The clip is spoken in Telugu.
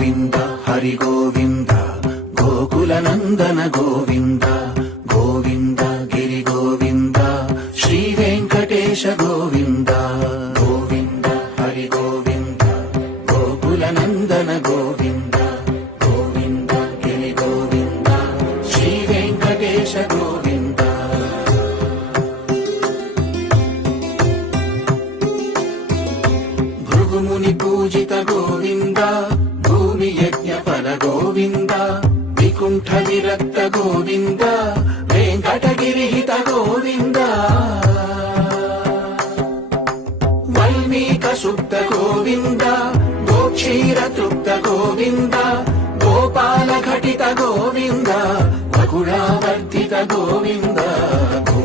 గోవింద హరి గోవింద గోకుల నందన గోవింద గోవింద గిరి గోవింద శ్రీ వెంకటేశ గోవింద గోవింద హరి గోవింద గోకుల నందన గోవింద గోవింద గిరి గోవింద శ్రీ వెంకటేశ గోవింద భృగుముని పూజిత గోవింద భూమి యజ్ఞ ఫల గోవింద వికుంఠ విరక్త గోవింద వెంకటగిరిహిత గోవింద వల్మీక శుద్ధ గోవింద గోక్షీర తృప్త గోవింద గోపాల ఘటిత గోవింద బహుళావర్ధిత గోవింద